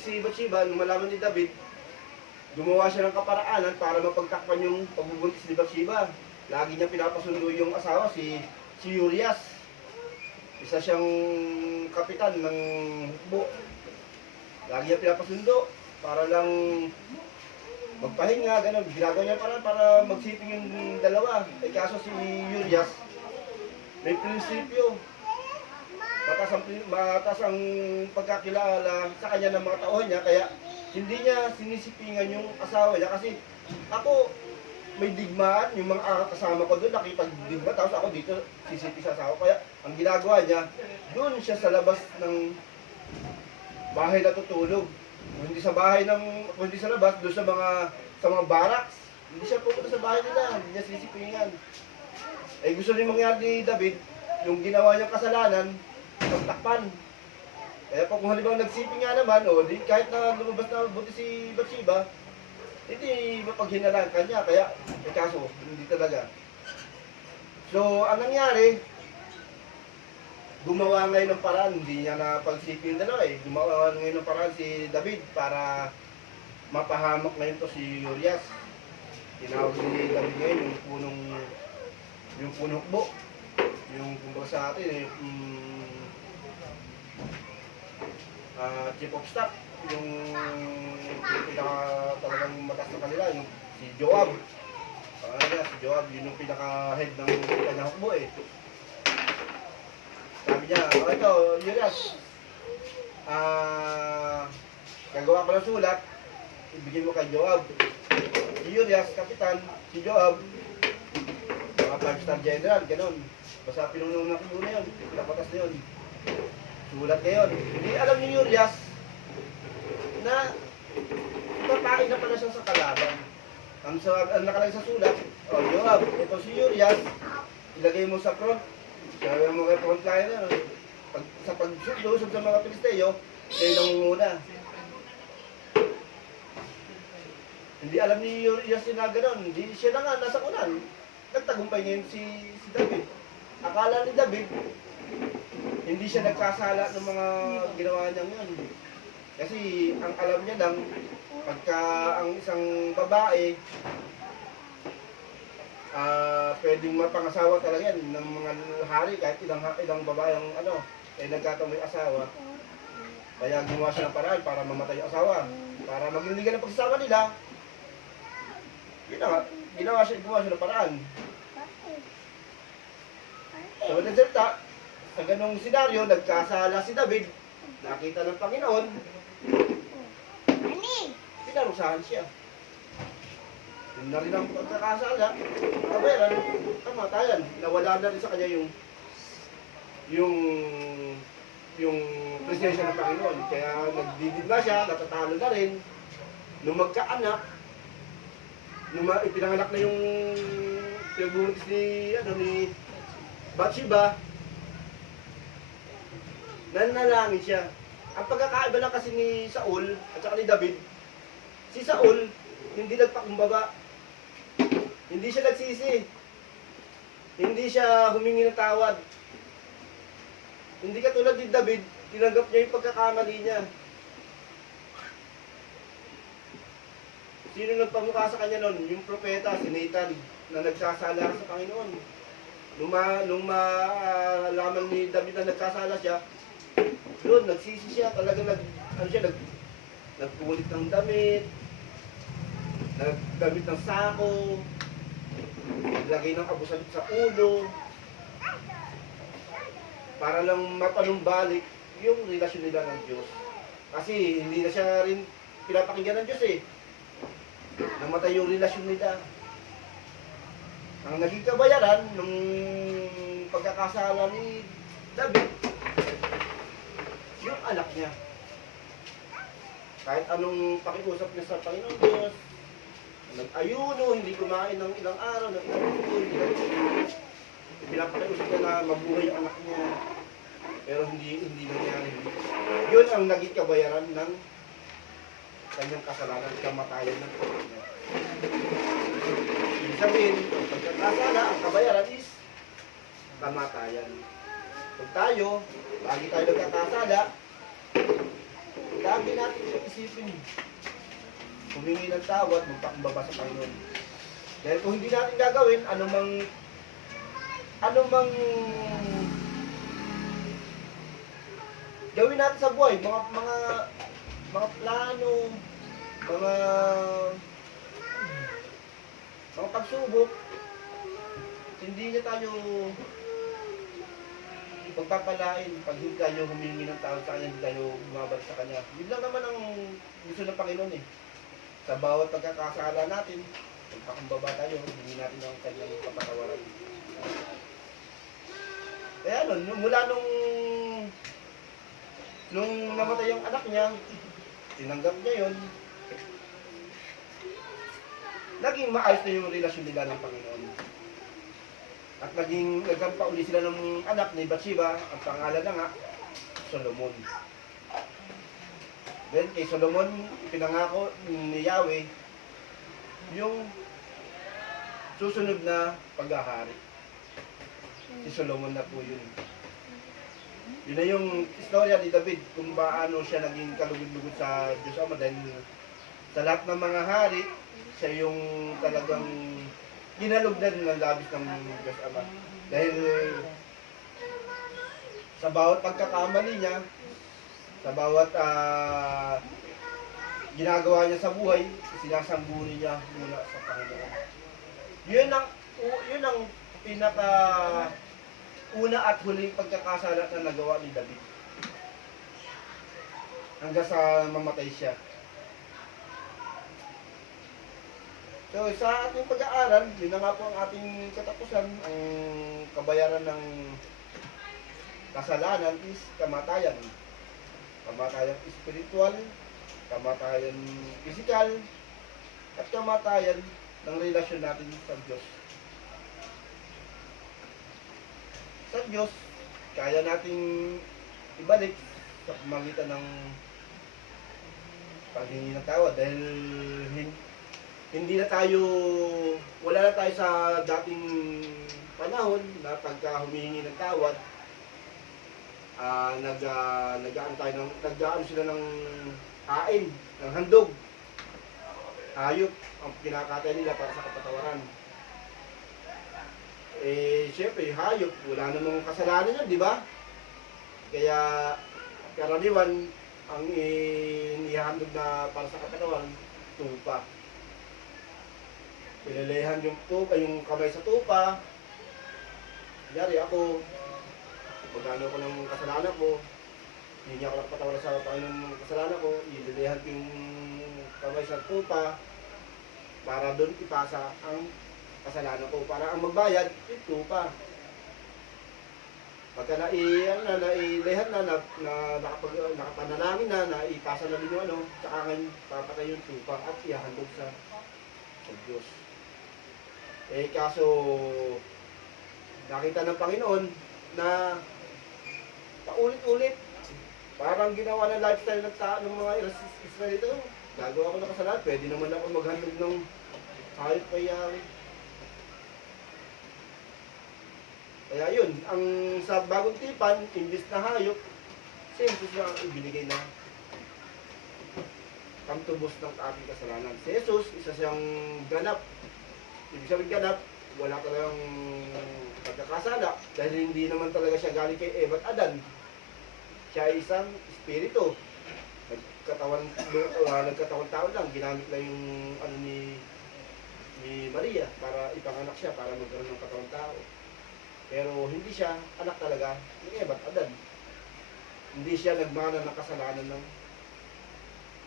si Bathsheba, nung malaman ni David, gumawa siya ng kaparaanan para mapagtakpan yung pagbubuntis ni Bathsheba. Lagi niya pinapasundo yung asawa, si Urias. Isa siyang kapitan ng hukbo. Lagi niya pinapasundo para lang magpahinga, gano'n. Ginagawa niya para magsiping yung dalawa. Kaso si Urias, may prinsipyo. Matas ang pagkakilala sa kanya ng mga tauhan niya, kaya hindi niya sinisipingan yung asawa niya. Kasi ako, may digmaan, yung mga kasama ko doon, nakipagdigma, tapos ako dito sisipi sa asawa. Kaya ang ginagawa niya, doon siya sa labas ng bahay natutulog. Kung hindi sa labas, doon sa mga barracks. Hindi siya pupunta sa bahay nila, hindi niya sisipingan. Gusto rin mangyari ni David, yung ginawa niyang kasalanan, pagtakpan. Kaya kung halimbawa nagsiping nga naman, di kahit na lumabas na buti si Bathsheba, hindi mapaghinalaan kanya, kaya kaso, hindi talaga. So, ang nangyari, gumawa ngayon ng paraan, hindi niya napagsipin dalawa Gumawa ngayon ng paraan si David para mapahamak ngayon to si Urias. Tinawag ni David ngayon yung punong hukbo. Yung kumbaga sa atin, chief of staff, yung pinaka talagang matas na kanila, yung si Joab. Si Joab, yun yung pinaka-head ng kanyang hukbo Sabi niya, ito, Urias, gagawa ko ng sulat, ibigay mo kay Joab. Si Urias, kapitan, si Joab, mga 5-star general, ganun. Basta pinuno na kuno yun, pinapatas na yun. Sulat ngayon. Hindi alam ni Urias na ipapain na pala siya sa kalaban. Ang nakalagay sa sulat, Joab, ito si Urias, ilagay mo sa front. Sabi mo kay frontliner, sa pagsusod sa mga Pilisteo, kayo lang muna. Hindi alam ni Urias na gano'n. Hindi siya na nga, nasa unan. Nagtagumpay ngayon si David. Akala ni David, hindi siya nagkasala ng mga ginawa niyang yun. Kasi ang alam niya lang, pagka ang isang babae, pwedeng mapangasawa talaga yan ng mga hari, kahit ilang babae ang nagkataon may asawa. Kaya gumawa siya ng paraan para mamatay yung asawa. Para maging legal ang pagsasama nila, gumawa siya ng paraan. So, nagsalita, sa ganong senaryo, nagkasala si David, nakita ng Panginoon, pinarusahan siya. Yun na rin ang pagkakasala, kabayaran, kamatayan. Nawala na rin sa kanya yung presensya ng Panginoon. Kaya nagdidid na siya, natatalo na rin. Nung magkaanak, nung ipinanganak na yung pinagbuntis ni Bathsheba, nanalangin siya. Ang pagkakaiba lang kasi ni Saul at saka ni David, si Saul hindi nagpakumbaba. Hindi siya nagsisi. Hindi siya humingi ng tawad. Hindi katulad ni David, tinanggap niya yung pagkakamali niya. Sino nagpamukha sa kanya nun? Yung propeta, si Nathan, na nagsasala sa Panginoon. Nung malaman ni David na nagkasala siya, doon, nagsisi siya. Talagang nagpulit ng damit, nagdamit ng sako, naglagay ng abusan sa ulo, para lang mapanumbalik yung relasyon nila ng Diyos. Kasi hindi na siya rin pinapakinggan ng Diyos eh. Namatay yung relasyon nila. Ang naging kabayaran ng pagkakasala ni David, yung anak niya. Kahit anong pakiusap niya sa Panginoon Diyos, nag-ayuno, hindi kumain ng ilang araw, ng ilang linggo, pinapakiusap niya na mabuhay ang anak niya. Pero hindi nangyari. Yun ang naging kabayaran ng kanyang kasalanan, kamatayan ng anak niya. Ibig sabihin, ang pagkakasala, ang kabayaran is kamatayan. Kung tayo, lagi tayo nagkakasala, lagi natin isipin, humingi ng tawad, magpakumbaba sa Panginoon. Dahil kung hindi natin gagawin, anumang gawin natin sa buhay, mga plano, mga pagsubok, hindi niya tayo pagpapalain pag hindi tayo humingi ng tawad sa kanya, hindi tayo bumabalik sa kanya. Yun lang naman ang gusto ng Panginoon eh. Sa bawat pagkakasala natin, magpakumbaba tayo, hindi natin ang kanyang kapatawaran. Kaya mula nung namatay yung anak niya, tinanggap niya yun, naging maayos na yung relasyon nila ng Panginoon. At nagkampa uli sila ng anak ni Bathsheba, ang pangalan na nga, Solomon. Then kay Solomon, pinangako ni Yahweh yung susunod na paghahari. Si Solomon na po yun. Yun na yung istorya ni David kung paano siya naging kalugod-lugod sa Diyos Ama dahil sa lahat ng mga hari, siya yung talagang ginalugdan ng labis ng Diyos Ama. Dahil sa bawat pagkakamali niya, sa bawat ginagawa niya sa buhay, sinasambuni niya mula sa Panginoon. Yun ang pinaka una at huling pagkakasala na nagawa ni David. Hanggang sa mamatay siya. So sa ating pag-aaral, yun na nga po ang ating katapusan, ang kabayaran ng kasalanan is kamatayan. Kamatayan spiritual, kamatayan physical, at kamatayan ng relasyon natin sa Diyos. Sa Diyos, kaya nating ibalik sa pamagitan ng paghingi ng tawad dahil hindi na tayo, wala na tayo sa dating panahon na pagka humihingi ng tawad, nag-ano tayo ng, nag-ano sila ng hain, ng handog. Hayop ang kinakatay nila para sa kapatawaran. Eh, syempre, hayop, wala namang kasalanan yun, di ba? Kaya, karaniwan, ang inihandog na para sa kapatawaran, tupa. Pinalehan yung tupa, yung kamay sa tupa. Kunyari ako, magkano ko ng kasalanan ko, hindi ako nakapatawaran sa Panginoon ng kasalanan ko, ililihan ko yung kamay sa tupa para doon ipasa ang kasalanan ko. Para ang magbayad, yung tupa. Pagka nailehan na nakapanalangin na ipasa na din yung ano, tsaka ngayon papatay yung tupa at ihahandog sa Diyos. Eh kaso, nakita ng Panginoon na paulit-ulit, parang ginawa ng lifestyle ng mga Israelito. Gagawa ko ng kasalanan, pwede naman ako maghandog ng hayop kaya yun, ang sa bagong tipan, imbis na hayop, si Jesus na ang ibinigay na pangtubos ng ating kasalanan. Si Jesus, isa siyang ganap. Ibig sabihin ganap, wala talagang pagkakasala dahil hindi naman talaga siya galing kay Eva at Adan. Siya ay isang espiritu. Nagkatawan tao lang, ginamit lang yung ano ni Maria para ipanganak siya, para magkaroon ng katawan tao. Pero hindi siya anak talaga ni Eva at Adan. Hindi siya nagmana ng kasalanan ng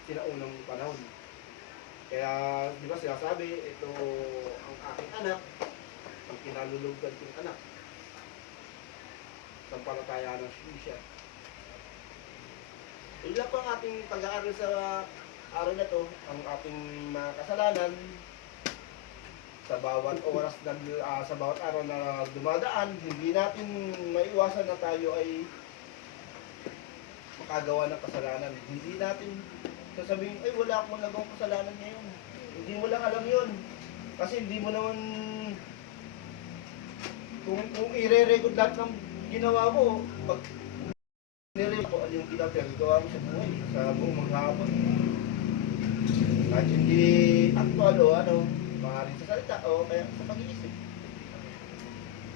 sinaunang panahon. Kaya, di ba sinasabi, ito ang aking anak, ang kinalulugdan kong anak. Sampalataya ng siya. Ilan po ang ating pag-aaral sa araw na to, ang ating mga kasalanan, sa bawat oras na, sa bawat araw na dumadaan, hindi natin maiwasan na tayo ay makagawa ng kasalanan. Hindi natin sasabihin, ay wala akong nagawang kasalanan ngayon. Hindi mo lang alam yun. Kasi hindi mo naman, kung i-re-record lahat ng ginawa mo, pag nire-record ko ano yung ginagawa mo sa buhay, sa buong maghapon. Kahit hindi actual o ano, maaaring sa salita o kaya sa pag-iisip.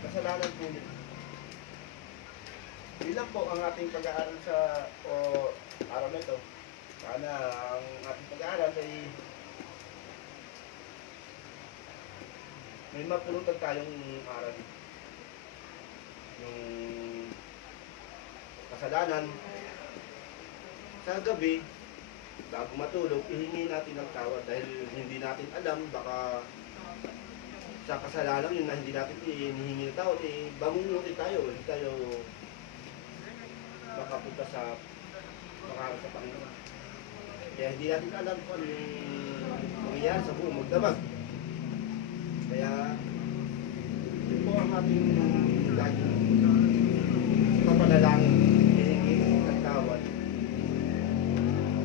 Kasalanan po yun. Ilan po ang ating pag-aaral sa araw na ito. Sana ang ating pag-aaral ay may mapulutan tayong aral. Yung kasalanan sa gabi, bago matulog, ihingi natin ng tawad dahil hindi natin alam, baka sa kasalanan yun na hindi natin hinihingi ng tawad, bangunguti tayo, hindi tayo makapunta sa makaharap sa Panginoon. Kaya hindi natin alam kung ano yung mangyayari sa buong magdamag. Kaya yun po ang ating laging papanalangin, hihingi ng tawad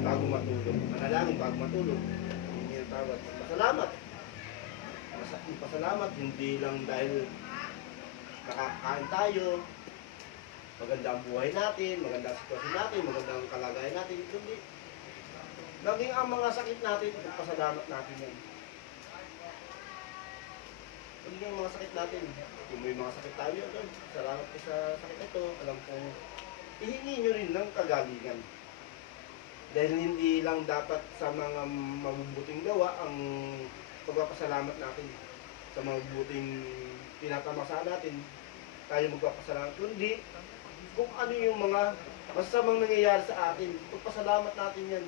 bago matulog. Manalangin bago matulog, hihingi ng tawad. Pasalamat. Pasalamat hindi lang dahil nakakain tayo, maganda ang buhay natin, maganda ang sitwasyon natin, maganda ang kalagayan natin, kundi naging ang mga sakit natin, pasalamat natin yan. Naging ang mga sakit natin, kung may mga sakit tayo, salamat po sa sakit ito, alam kong ihingi nyo rin ng kagalingan. Dahil hindi lang dapat sa mga mabubuting gawa ang pagpapasalamat natin, sa mabubuting tinatamasa natin, tayo magpapasalamat, kundi kung ano yung mga masamang nangyayari sa atin, pagpasalamat natin yan.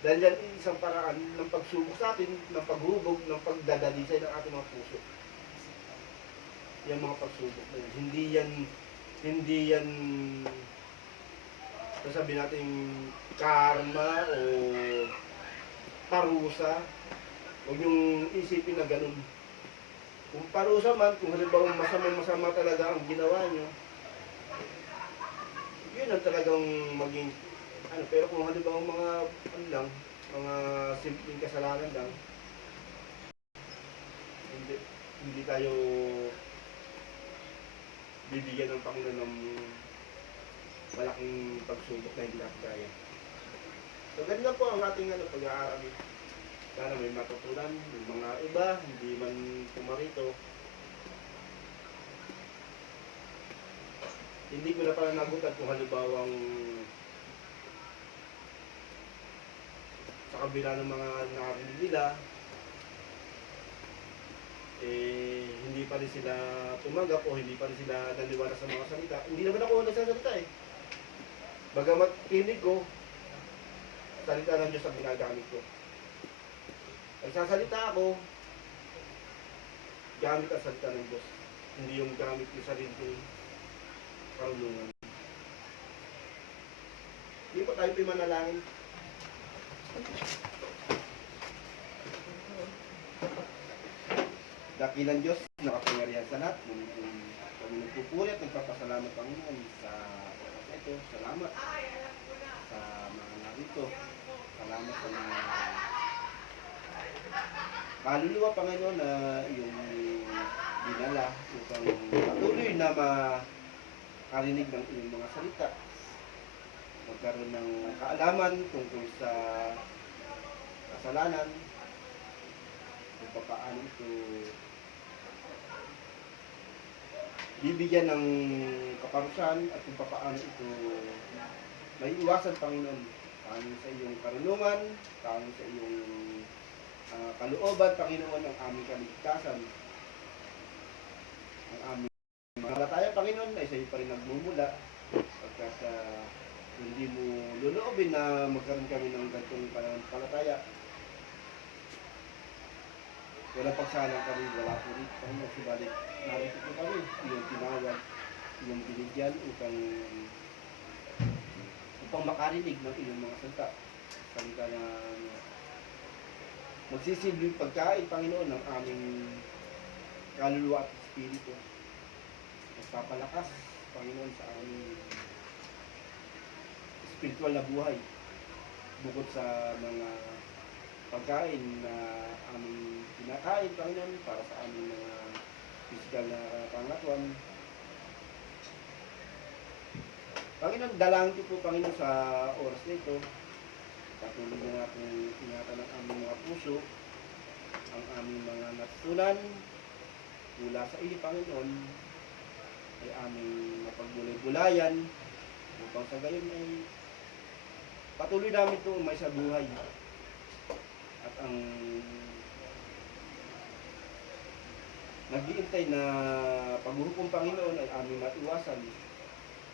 Dahil yan isang paraan ng pagsubok sa atin, ng paghubog, ng pagdadalisay ng ating mga puso. Yan mga pagsubok na yan. Hindi yan, sasabihin natin karma o parusa. Huwag niyong isipin na ganun. Kung parusa man, kung halimbawa masama talaga ang ginawa niyo, yun ang talagang maging ano, pero kung halimbawa mga ano lang, mga simpleng kasalanan lang, hindi tayo bibigyan ng Panginoon ng malaking pagsubok na hindi natin kaya. So, ganun po ang ating pag-aaral. Sana may matutunan, yung mga iba, hindi man pumarito. Hindi ko na pala nagutan kung halimbawang sa kabila ng mga nakarinig nila, hindi pa rin sila tumanggap o hindi pa rin sila naniwala sa mga salita. Hindi naman ako nagsasalita eh. Bagamat tinig ko, salita ng Diyos ang ginagamit ko. Nagsasalita ako, gamit ang salita ng Diyos. Hindi yung gamit yung sarili kong karunungan. Hindi pa tayo pimanalangin. Dakilang Diyos, nakapangyarihan sa lahat. Kami nagpupuri at nagpapasalamat Panginoon sa oras na ito. Salamat sa mga narito. Salamat sa mga kaluluwa Panginoon na iyong dinala upang patuloy na makarinig ng iyong mga salita. Magkaroon ng kaalaman tungkol sa kasalanan, kung paano ito bibigyan ng kaparusahan at kung paano ito may iwasan Panginoon. Tanging sa iyong karunungan, tanging sa iyong kalooban Panginoon ang aming kaligtasan. Ang aming malataya Panginoon ay sa iyo pa rin nagmumula pagkat hindi mo luluobin na magkaroon kami ng ganitong palataya. Wala pagsalang kami, wala po rin Panginoon, subalit narito po kami, iyong tinawag, iyong binigyan upang makarinig ng iyong mga salita na magsisilbing pagkain Panginoon ng aming kaluluwa at espiritu. Magpapalakas Panginoon sa aming spiritual na buhay bukod sa mga pagkain na aming kinakain Panginoon para sa aming mga physical na pangatuan. Panginoon, dalangin ko po Panginoon sa oras na ito. Patuloy na natin ingatan ang aming mga puso, ang aming mga natutunan mula sa iyo Panginoon ay aming mapagbulay-bulayan upang sa gayon ay patuloy namin ito umay sa buhay. At ang nag-iintay na paghuhukom Panginoon ay aming matiwasan.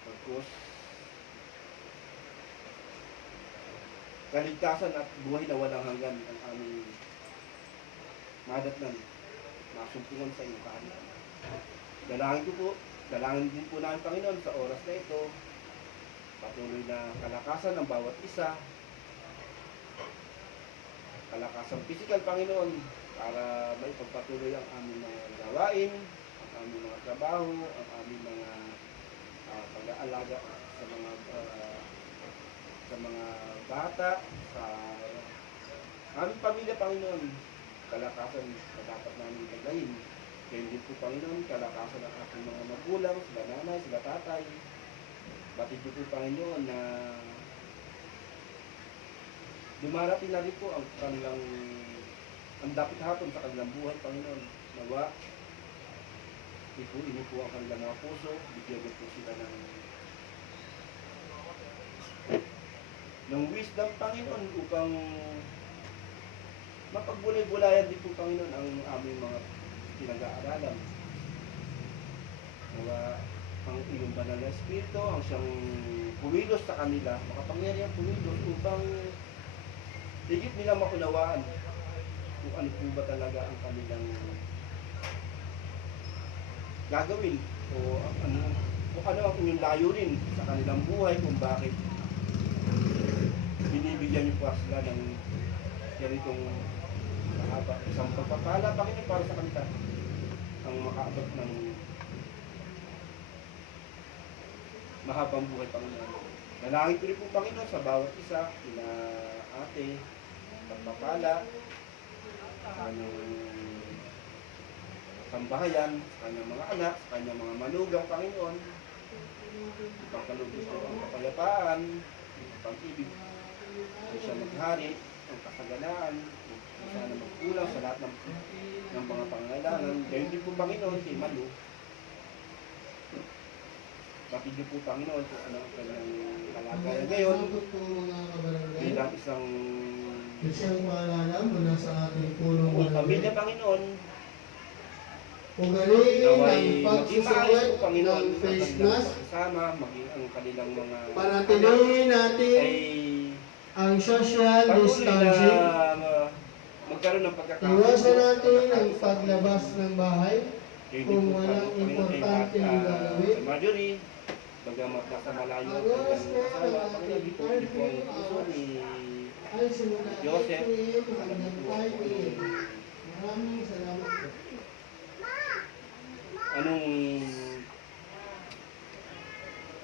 Pagkos kaligtasan at buhay na walang hanggan ang aming madatnan, masumpungan sa iyong kaharian. Dalangin din po namin Panginoon sa oras na ito, patuloy na kalakasan ng bawat isa, kalakasan pisikal Panginoon, para may pagpatuloy ang aming mga gawain, ang aming mga trabaho, ang aming mga pag-aalaga sa mga bata, sa aming pamilya Panginoon, kalakasan na dapat namin tagayin. Kaya din po Panginoon, kalakasan ng aking mga magulang, sila nanay, sila tatay. Batid po Panginoon na dumarating na rin po ang kanilang ang dapat hapon sa kanilang buhay Panginoon. Nawa, ipuin po ang kanilang mga puso, bigyan po sila ng wisdom Panginoon upang mapagbulay-bulayan din po Panginoon ang aming mga pinag-aaralan. Nawa, ang iyong banal na espiritu, ang siyang pumilos sa kanila, makapangyarihan pumilos upang higit nila maunawaan kung ano po ba talaga ang kanilang gagawin o kung ano ang inyong layunin sa kanilang buhay, kung bakit binibigyan niyo pa sila ng ganitong mahaba isang pagpapala Panginoon para sa kanila ang makaabot ng mahabang buhay Panginoon. Dalangin ko rin po Panginoon sa bawat isa na ate, pagpapala, sambahayan, sa kanyang mga anak, sa kanyang mga manugang, Panginoon. Ipagkalugod ko ang kapayapaan, ang pag-ibig, kung siya maghari, ang kasaganaan, kung sana magkulang sa lahat ng mga pangailangan. Gayon din po, Panginoon, si Malu. Bakit niyo po, Panginoon, kung ano ang kanyang kalagayan ngayon bilang isang Isang maalala mula sa ating punong buong pamilya, Panginoon. Ugaliin Naway ang maging maayos pagsusuway po, Panginoon, ng ang face kanilang mask. pagsasama, maging ang kanilang mga Panatilihin natin ay ang social patuloy distancing. na magkaroon ng pagkakataon. Iwasan natin ang paglabas ng bahay Hindi kung po, walang Panginoon, importante at, yung gagawin. sa Marjorie, bagamat nasa malayo ang Agos kanyang na kasama, ang Panginoon, ating di po ang puso ni ay simula Joseph. April Alam hanggang po 5 kung a.m. Maraming salamat po. anong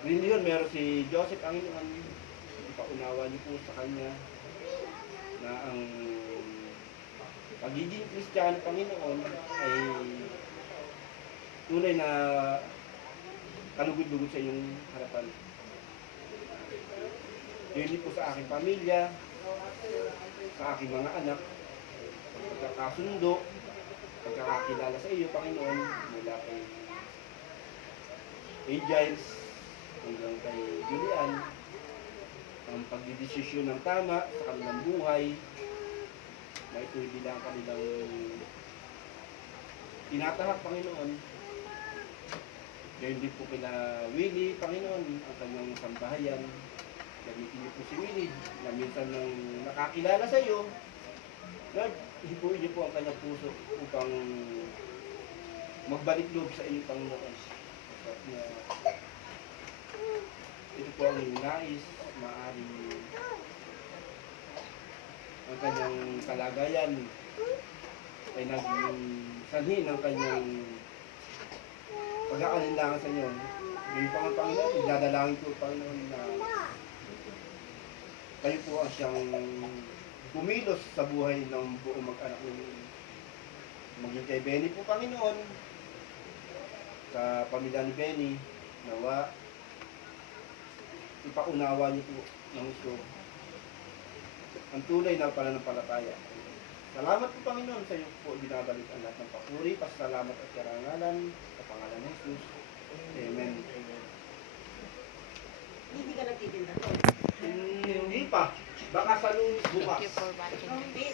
reliyon meron si Joseph, Panginoon. Ipaunawa niyo po sa kanya na ang pagiging Kristiyano, Panginoon, ay tunay na kalugod-lugod sa iyong harapan. Yun din po sa aking pamilya, sa aking mga anak, pagkakasundo, pagkakakilala sa iyo, Panginoon, mula kay Giles hanggang kay Julian, ang pagdidesisyon ng tama sa kanilang buhay, maituloy nila ang kanilang tinatahak, Panginoon. Gayon din po kila Willie, Panginoon, ang kanyang sambahayan. Gamitin niyo po si Willie na minsan nang nakakilala sa iyo, Lord, hipuin niyo po ang kanyang puso upang magbalik loob sa iyo, Panginoon. At ito po ang nais, maaaring ang kanyang kalagayan ay naging sanhi ng kanyang pag-aalinlangan sa inyo. Ngayon pa nga, Panginoon, idadalangin ko, Panginoon, na kayo po ang siyang kumilos sa buhay ng buong mag-anak ninyo. Maging kay Benny po, Panginoon, sa pamilya ni Benny, nawa, ipaunawa niyo po ng gusto ang tunay na pananampalataya. Salamat po, Panginoon, sa iyo po binabalik ang lahat ng papuri, pasalamat at karangalan sa pangalan ng Jesus. Amen. Hindi ka nagtitinda to. Hindi pa. Baka sa lunes bukas. Thank you for watching. Hindi.